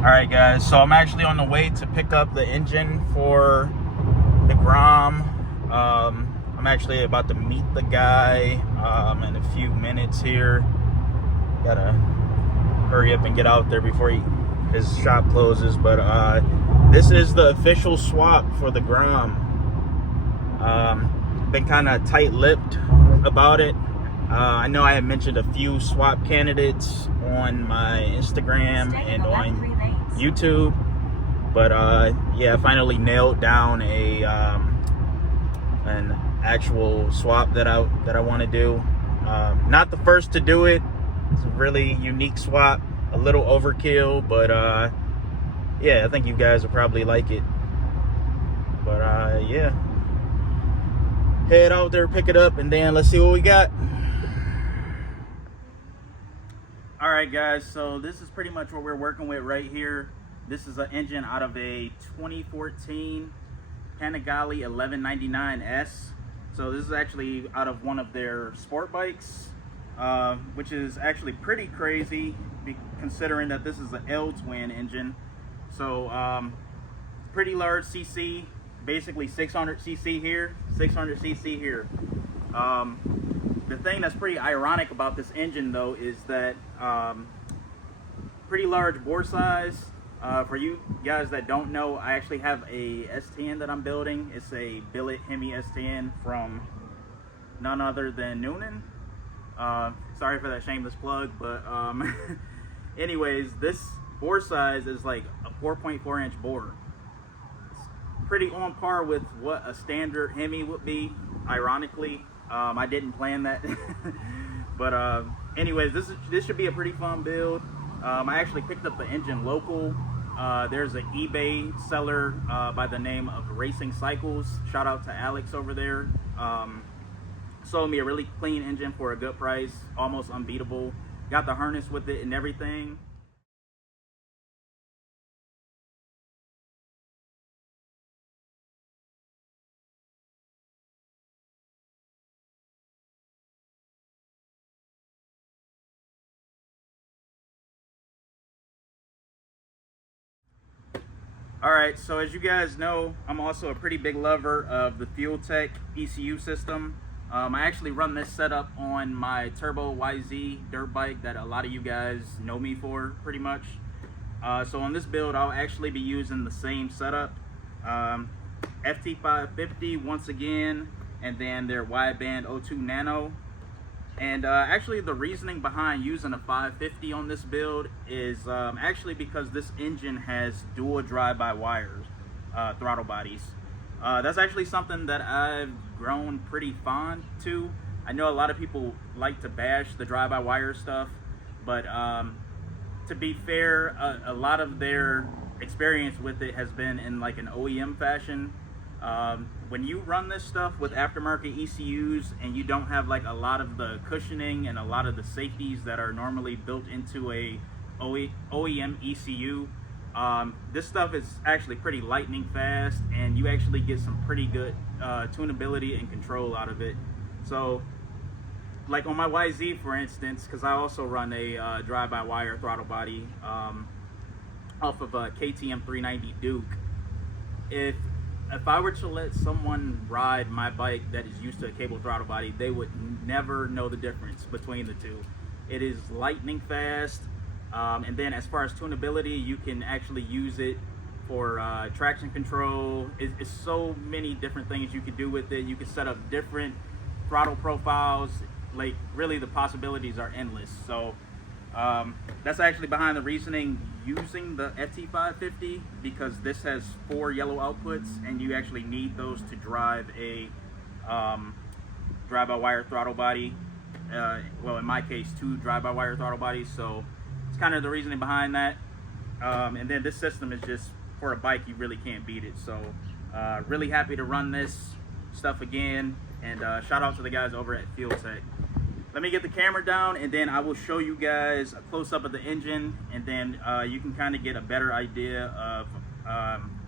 All right, guys, so I'm actually on the way to pick up the engine for the Grom. I'm actually about to meet the guy in a few minutes here. Gotta hurry up and get out there before his shop closes. But this is the official swap for the Grom. Been kind of tight-lipped about it. I know I had mentioned a few swap candidates on my Instagram and on YouTube, but yeah, I finally nailed down an actual swap that I want to do. Not the first to do it. It's a really unique swap, a little overkill, but yeah, I think you guys will probably like it. But yeah, head out there, pick it up, and then let's see what we got. All right, guys, so this is pretty much what we're working with right here. This is an engine out of a 2014 Panigale 1199S. So this is actually out of one of their sport bikes, which is actually pretty crazy considering that this is an L-twin engine. So pretty large CC, basically 600 cc here, 600 cc here. The thing that's pretty ironic about this engine, though, is that pretty large bore size. For you guys that don't know, I actually have a S10 that I'm building. It's a billet Hemi S10 from none other than Noonan. Sorry for that shameless plug, but anyways, this bore size is like a 4.4 inch bore. It's pretty on par with what a standard Hemi would be, ironically. I didn't plan that. But anyways, this should be a pretty fun build. I actually picked up the engine local. There's an eBay seller by the name of Racing Cycles. Shout out to Alex over there. Sold me a really clean engine for a good price, almost unbeatable. Got the harness with it and everything. All right, so as you guys know, I'm also a pretty big lover of the Fueltech ECU system. I actually run this setup on my Turbo YZ dirt bike that a lot of you guys know me for, pretty much. So on this build, I'll actually be using the same setup. FT550 once again, and then their wideband O2 Nano. And actually the reasoning behind using a 550 on this build is actually because this engine has dual drive-by-wire throttle bodies. That's actually something that I've grown pretty fond to. I know a lot of people like to bash the drive-by-wire stuff, but to be fair, a lot of their experience with it has been in like an OEM fashion. When you run this stuff with aftermarket ECUs and you don't have like a lot of the cushioning and a lot of the safeties that are normally built into a OEM ECU, this stuff is actually pretty lightning fast, and you actually get some pretty good tunability and control out of it. So like on my YZ, for instance, because I also run a drive-by-wire throttle body off of a KTM 390 Duke. If I were to let someone ride my bike that is used to a cable throttle body, they would never know the difference between the two. It is lightning fast, and then as far as tunability, you can actually use it for traction control. It's so many different things you can do with it. You can set up different throttle profiles. Like, really, the possibilities are endless. So that's actually behind the reasoning using the FT550, because this has 4 yellow outputs and you actually need those to drive a drive-by-wire throttle body. Well, in my case, 2 drive-by-wire throttle bodies. So it's kind of the reasoning behind that. And then this system is just, for a bike, you really can't beat it. So really happy to run this stuff again, and shout out to the guys over at Fueltech. Let me get the camera down, and then I will show you guys a close-up of the engine, and then you can kind of get a better idea of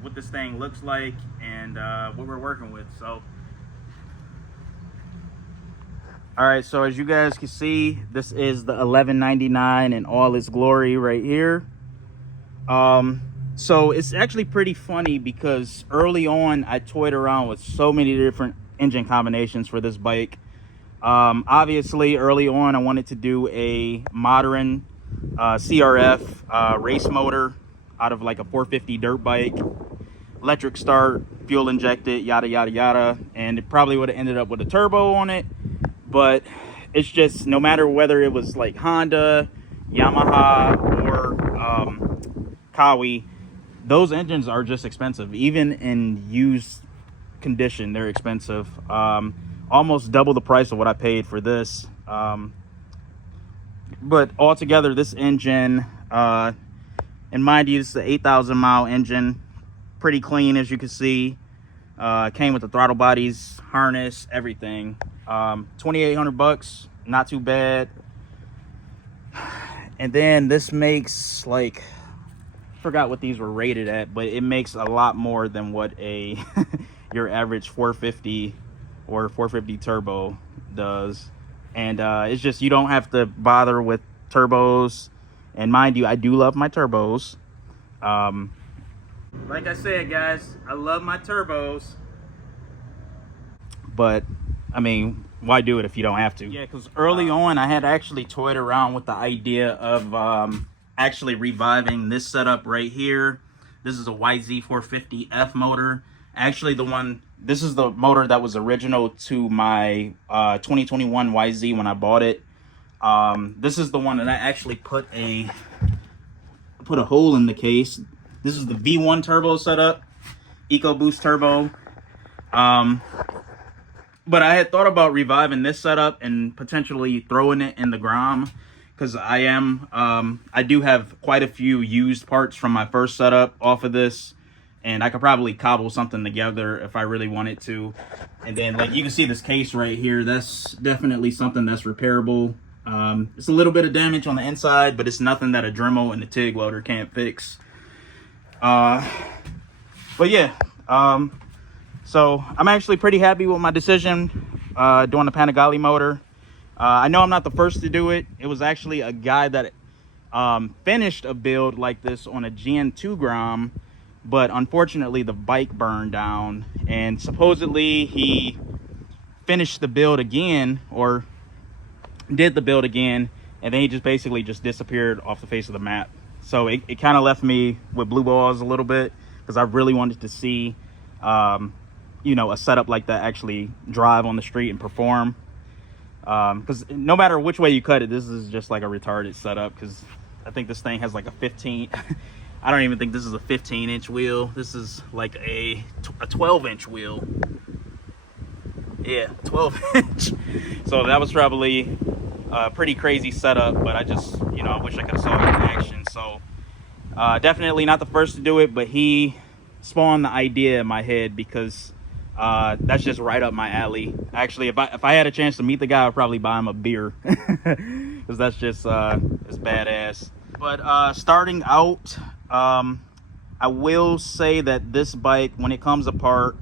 what this thing looks like and what we're working with. So, all right, so as you guys can see, this is the 1199 in all its glory right here. So it's actually pretty funny because early on I toyed around with so many different engine combinations for this bike. Obviously early on I wanted to do a modern CRF race motor out of like a 450 dirt bike, electric start, fuel injected, yada yada yada, and it probably would have ended up with a turbo on it. But it's just, no matter whether it was like Honda, Yamaha, or Kawi, those engines are just expensive. Even in used condition, they're expensive. Almost double the price of what I paid for this. But altogether, this engine, and mind you, it's the 8,000 mile engine, pretty clean as you can see. Came with the throttle bodies, harness, everything. 2,800 bucks, not too bad. And then this makes, like, forgot what these were rated at, but it makes a lot more than what a your average 450 or 450 turbo does. And it's just, you don't have to bother with turbos. And mind you, I do love my turbos. Like I said, guys, I love my turbos, but I mean, why do it if you don't have to? Yeah, because early on I had actually toyed around with the idea of actually reviving this setup right here. This is a YZ450F motor. Actually, this is the motor that was original to my 2021 YZ when I bought it. This is the one that I actually put a hole in the case. This is the V1 turbo setup, EcoBoost turbo. But I had thought about reviving this setup and potentially throwing it in the Grom, because I do have quite a few used parts from my first setup off of this, and I could probably cobble something together if I really wanted to. And then, like, you can see this case right here, that's definitely something that's repairable. It's a little bit of damage on the inside, but it's nothing that a Dremel and a TIG welder can't fix. But yeah, so I'm actually pretty happy with my decision doing the Panigale motor. I know I'm not the first to do it. It was actually a guy that finished a build like this on a Gen 2 Grom, but unfortunately the bike burned down, and supposedly he finished the build again, or did the build again, and then he just basically just disappeared off the face of the map. So it kind of left me with blue balls a little bit, because I really wanted to see you know, a setup like that actually drive on the street and perform. Because no matter which way you cut it, this is just like a retarded setup, because I think this thing has like a 15 I don't even think this is a 15-inch wheel. This is like a 12-inch wheel. Yeah, 12-inch. So that was probably a pretty crazy setup, but I just, you know, I wish I could have saw it in action. So definitely not the first to do it, but he spawned the idea in my head, because that's just right up my alley. Actually, if I had a chance to meet the guy, I'd probably buy him a beer, because that's just it's badass. But starting out, I will say that this bike, when it comes apart,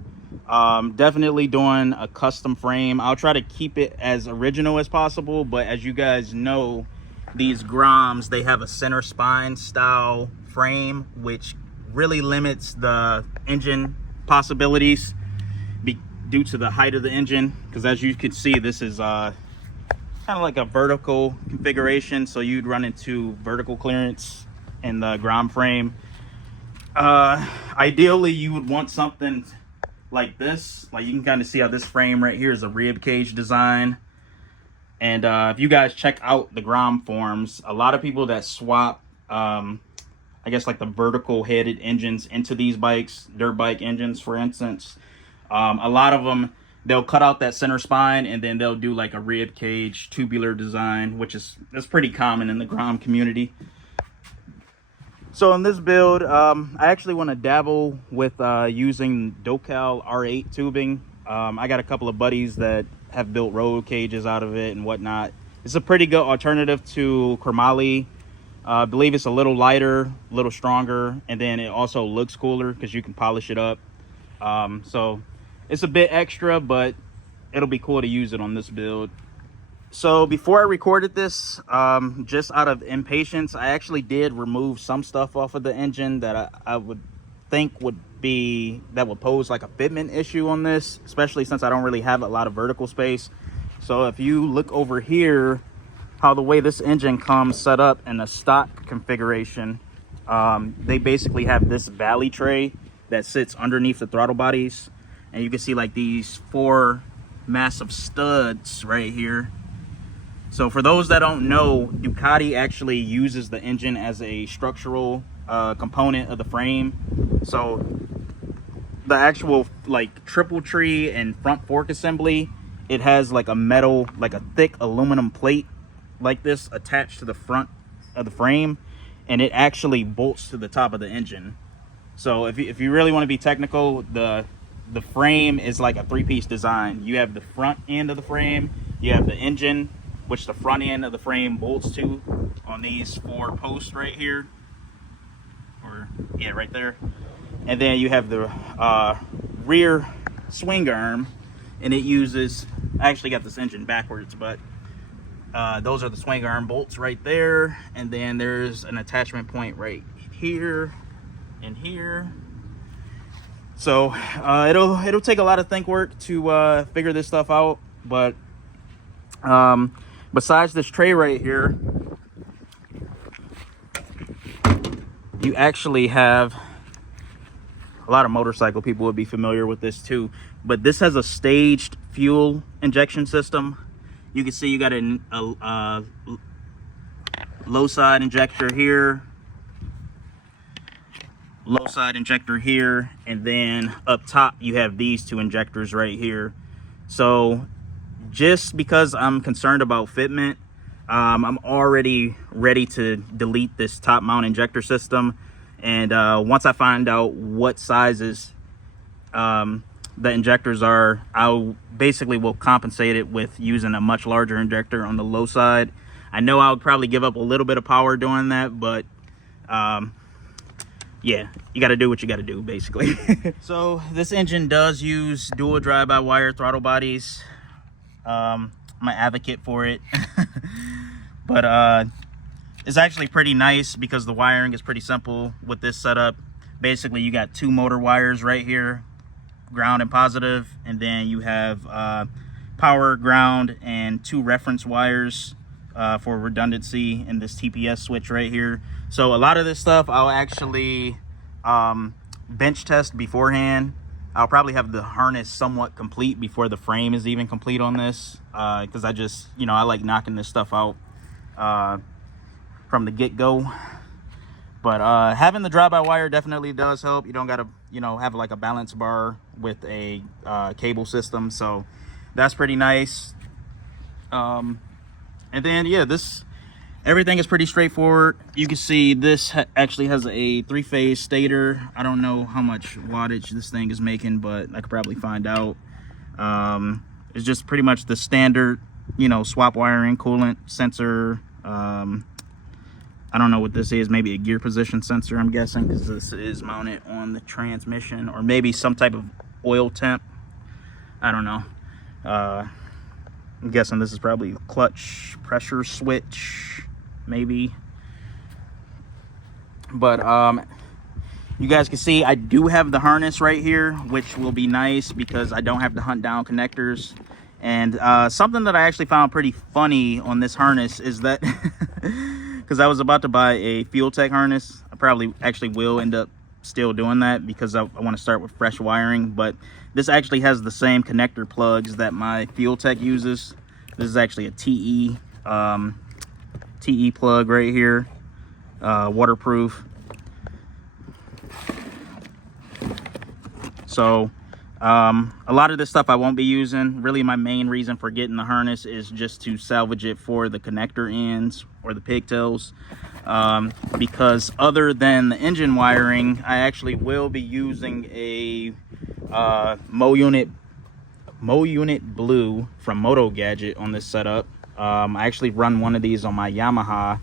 definitely doing a custom frame. I'll try to keep it as original as possible, but as you guys know, these Groms, they have a center spine style frame, which really limits the engine possibilities due to the height of the engine. Because as you can see, this is kind of like a vertical configuration, so you'd run into vertical clearance in the Grom frame. Ideally, you would want something like this. Like, you can kind of see how this frame right here is a rib cage design. And if you guys check out the Grom forums, a lot of people that swap I guess like the vertical headed engines into these bikes, dirt bike engines for instance, a lot of them, they'll cut out that center spine and then they'll do like a rib cage tubular design, that's pretty common in the Grom community. So in this build, I actually want to dabble with using DUCATI R8 tubing. I got a couple of buddies that have built road cages out of it and whatnot. It's a pretty good alternative to chromoly. I believe it's a little lighter, a little stronger, and then it also looks cooler because you can polish it up. So it's a bit extra, but it'll be cool to use it on this build. So before I recorded this, just out of impatience, I actually did remove some stuff off of the engine that I would think would pose like a fitment issue on this, especially since I don't really have a lot of vertical space. So if you look over here, how the way this engine comes set up in a stock configuration, they basically have this valley tray that sits underneath the throttle bodies, and you can see like these 4 massive studs right here. So for those that don't know, Ducati actually uses the engine as a structural component of the frame. So the actual like triple tree and front fork assembly, it has like a metal, like a thick aluminum plate like this attached to the front of the frame, and it actually bolts to the top of the engine. So if you really want to be technical, the frame is like a 3-piece design. You have the front end of the frame, you have the engine, which the front end of the frame bolts to on these 4 posts right here, or yeah, right there. And then you have the rear swing arm, and it uses, I actually got this engine backwards, but those are the swing arm bolts right there. And then there's an attachment point right here and here. So it'll take a lot of think work to figure this stuff out, but besides this tray right here, you actually have, a lot of motorcycle people would be familiar with this too, but this has a staged fuel injection system. You can see you got a low side injector here, low side injector here, and then up top you have these 2 injectors right here. So just because I'm concerned about fitment, I'm already ready to delete this top mount injector system. And once I find out what sizes the injectors are, I basically will compensate it with using a much larger injector on the low side. I know I would probably give up a little bit of power doing that, but yeah, you got to do what you got to do, basically. So this engine does use dual drive-by-wire throttle bodies. I'm an advocate for it. But it's actually pretty nice because the wiring is pretty simple with this setup. Basically, you got 2 motor wires right here, ground and positive, and then you have power, ground, and 2 reference wires for redundancy in this TPS switch right here. So a lot of this stuff I'll actually bench test beforehand. I'll probably have the harness somewhat complete before the frame is even complete on this, because I just, I like knocking this stuff out from the get-go. But having the drive-by-wire definitely does help. You don't gotta, have like a balance bar with a cable system, so that's pretty nice. And then yeah, everything is pretty straightforward. You can see this actually has a 3-phase stator. I don't know how much wattage this thing is making, but I could probably find out. It's just pretty much the standard, swap wiring, coolant sensor. I don't know what this is, maybe a gear position sensor, I'm guessing, because this is mounted on the transmission, or maybe some type of oil temp. I don't know. I'm guessing this is probably a clutch pressure switch, maybe. But you guys can see I do have the harness right here, which will be nice because I don't have to hunt down connectors. And something that I actually found pretty funny on this harness is that because I was about to buy a Fueltech harness. I probably actually will end up still doing that because I want to start with fresh wiring, but this actually has the same connector plugs that my Fueltech uses. This is actually a TE plug right here, waterproof. So a lot of this stuff I won't be using. Really, my main reason for getting the harness is just to salvage it for the connector ends or the pigtails, because other than the engine wiring, I actually will be using a Mo Unit Blue from Moto Gadget on this setup. I actually run one of these on my Yamaha.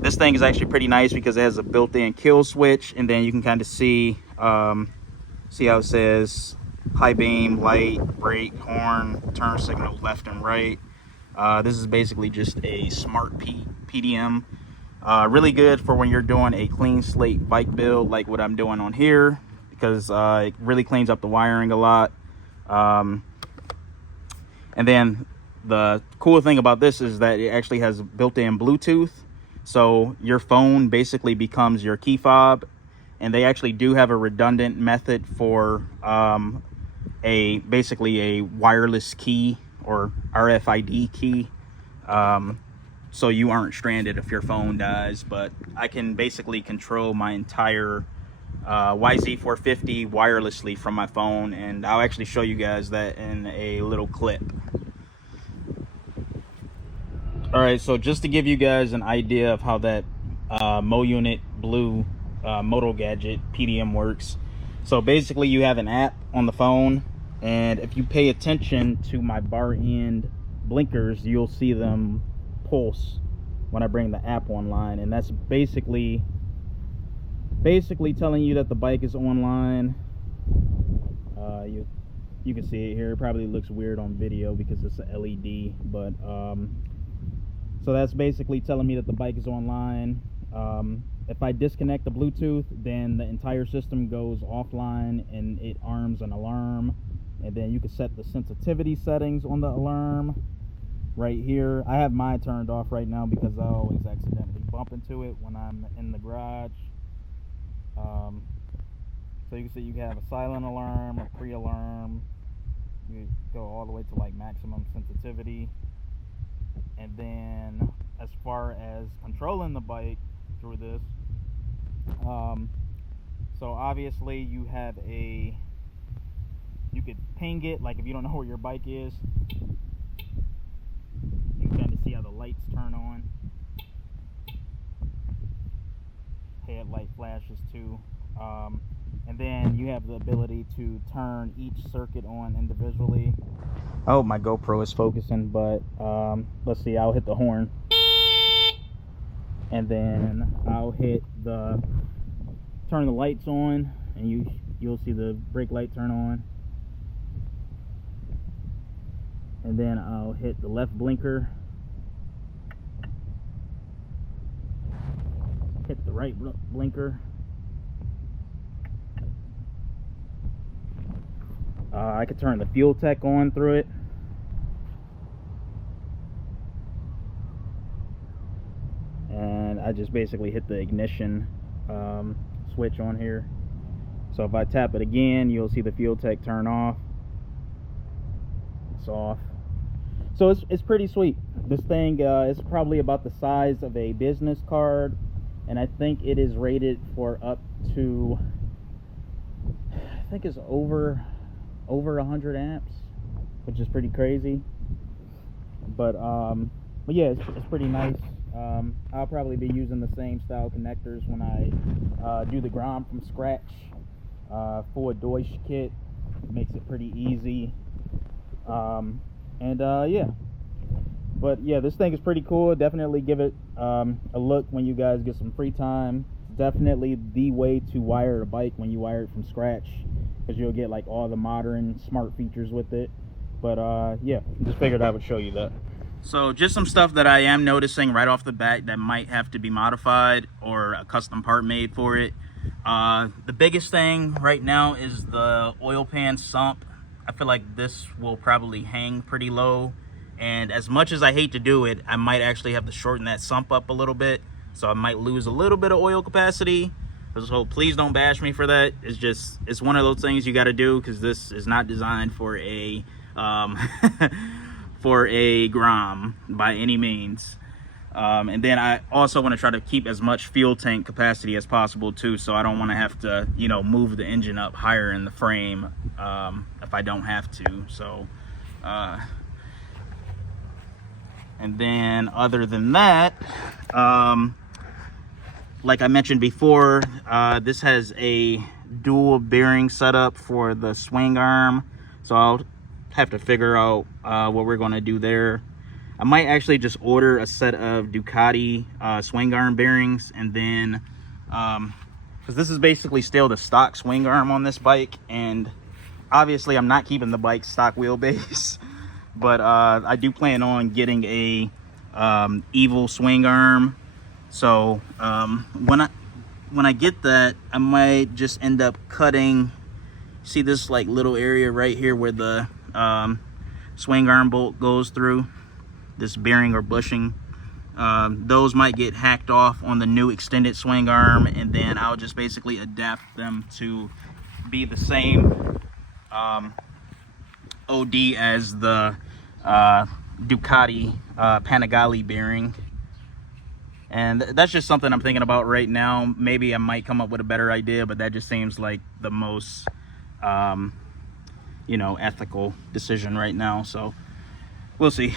This thing is actually pretty nice because it has a built-in kill switch, and then you can kind of see how it says high beam, light, brake, horn, turn signal left and right. This is basically just a smart PDM. Really good for when you're doing a clean slate bike build like what I'm doing on here, because it really cleans up the wiring a lot. And then the cool thing about this is that it actually has built-in Bluetooth, so your phone basically becomes your key fob. And they actually do have a redundant method for basically a wireless key or RFID key, so you aren't stranded if your phone dies. But I can basically control my entire YZ450 wirelessly from my phone, and I'll actually show you guys that in a little clip. All right, so just to give you guys an idea of how that MoUnit Blue Moto Gadget PDM works. So basically you have an app on the phone, and if you pay attention to my bar end blinkers, you'll see them pulse when I bring the app online, and that's basically telling you that the bike is online. You can see it here. It probably looks weird on video because it's a LED, but so that's basically telling me that the bike is online. If I disconnect the Bluetooth, then the entire system goes offline and it arms an alarm. And then you can set the sensitivity settings on the alarm right here. I have mine turned off right now because I always accidentally bump into it when I'm in the garage. So you can see you can have a silent alarm, a pre-alarm. You go all the way to like maximum sensitivity. And then as far as controlling the bike through this, so obviously you could ping it, like if you don't know where your bike is, you can kind of see how the lights turn on. Headlight flashes too. And then you have the ability to turn each circuit on individually. Oh, my GoPro is focusing, but let's see, I'll hit the horn. And then I'll turn the lights on, and you'll see the brake light turn on. And then I'll hit the left blinker, hit the right blinker. I could turn the Fueltech on through it. And I just basically hit the ignition switch on here. So if I tap it again, you'll see the Fueltech turn off. It's off. So it's pretty sweet. This thing is probably about the size of a business card, and I think it is rated for up to, I think it's over 100 amps, which is pretty crazy. But yeah, it's pretty nice. I'll probably be using the same style connectors when I do the Grom from scratch. Full Deutsch kit makes it pretty easy. Yeah, but yeah, this thing is pretty cool. Definitely give it a look when you guys get some free time. Definitely the way to wire a bike when you wire it from scratch, because you'll get like all the modern smart features with it. But yeah, just figured I would show you that. So just some stuff that I am noticing right off the bat that might have to be modified or a custom part made for it. The biggest thing right now is the oil pan sump. I feel like this will probably hang pretty low, and as much as I hate to do it, I might actually have to shorten that sump up a little bit, so I might lose a little bit of oil capacity. So please don't bash me for that. It's one of those things you got to do, because this is not designed for a for a Grom by any means. And then I also want to try to keep as much fuel tank capacity as possible too, so I don't want to have to, you know, move the engine up higher in the frame if I don't have to. So and then other than that, like I mentioned before, this has a dual bearing setup for the swing arm, so I'll have to figure out what we're going to do there. I might actually just order a set of Ducati swing arm bearings, and then because this is basically still the stock swing arm on this bike, and obviously I'm not keeping the bike stock wheelbase. but I do plan on getting a evil swing arm. So when I get that, I might just end up cutting, see this like little area right here where the swing arm bolt goes through, this bearing or bushing. Those might get hacked off on the new extended swing arm, and then I'll just basically adapt them to be the same OD as the DUCATI Panigale bearing. And that's just something I'm thinking about right now. Maybe I might come up with a better idea, but that just seems like the most you know, ethical decision right now. So we'll see.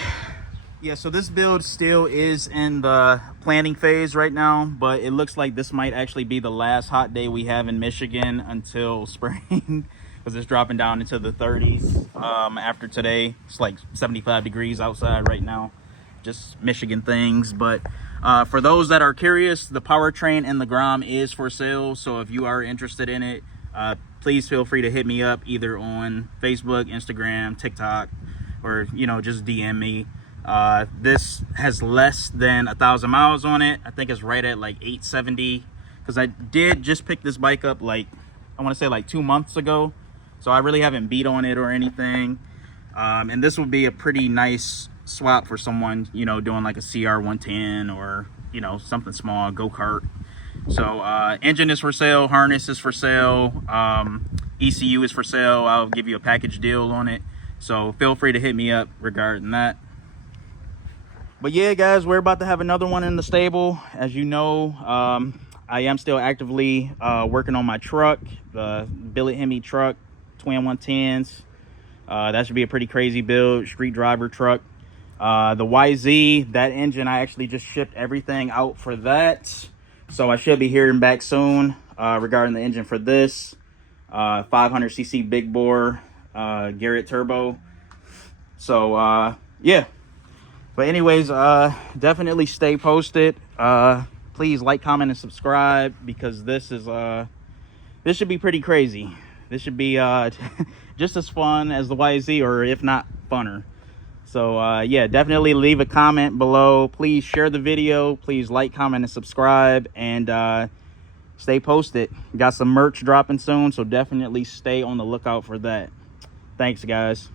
Yeah, so this build still is in the planning phase right now, but it looks like this might actually be the last hot day we have in Michigan until spring, because it's dropping down into the 30s after today. It's like 75 degrees outside right now, just Michigan things. But for those that are curious, the powertrain and the Grom is for sale. So if you are interested in it, please feel free to hit me up either on Facebook, Instagram, TikTok, or, you know, just DM me. This has less than 1,000 miles on it. I think it's right at like 870, because I did just pick this bike up like, I want to say like 2 months ago, so I really haven't beat on it or anything. And this would be a pretty nice swap for someone, you know, doing like a CR 110 or, you know, something small, go-kart. So engine is for sale, harness is for sale, ECU is for sale. I'll give you a package deal on it, so feel free to hit me up regarding that. But yeah, guys, we're about to have another one in the stable. As you know, I am still actively working on my truck, the billet Hemi truck, twin 110s. That should be a pretty crazy build, street driver truck. The YZ, that engine, I actually just shipped everything out for that. So I should be hearing back soon regarding the engine for this. 500cc big bore Garrett turbo. So yeah. But anyways, definitely stay posted. Please like, comment, and subscribe, because this is this should be pretty crazy. This should be just as fun as the YZ, or if not funner. So yeah, definitely leave a comment below. Please share the video. Please like, comment, and subscribe, and stay posted. Got some merch dropping soon, so definitely stay on the lookout for that. Thanks, guys.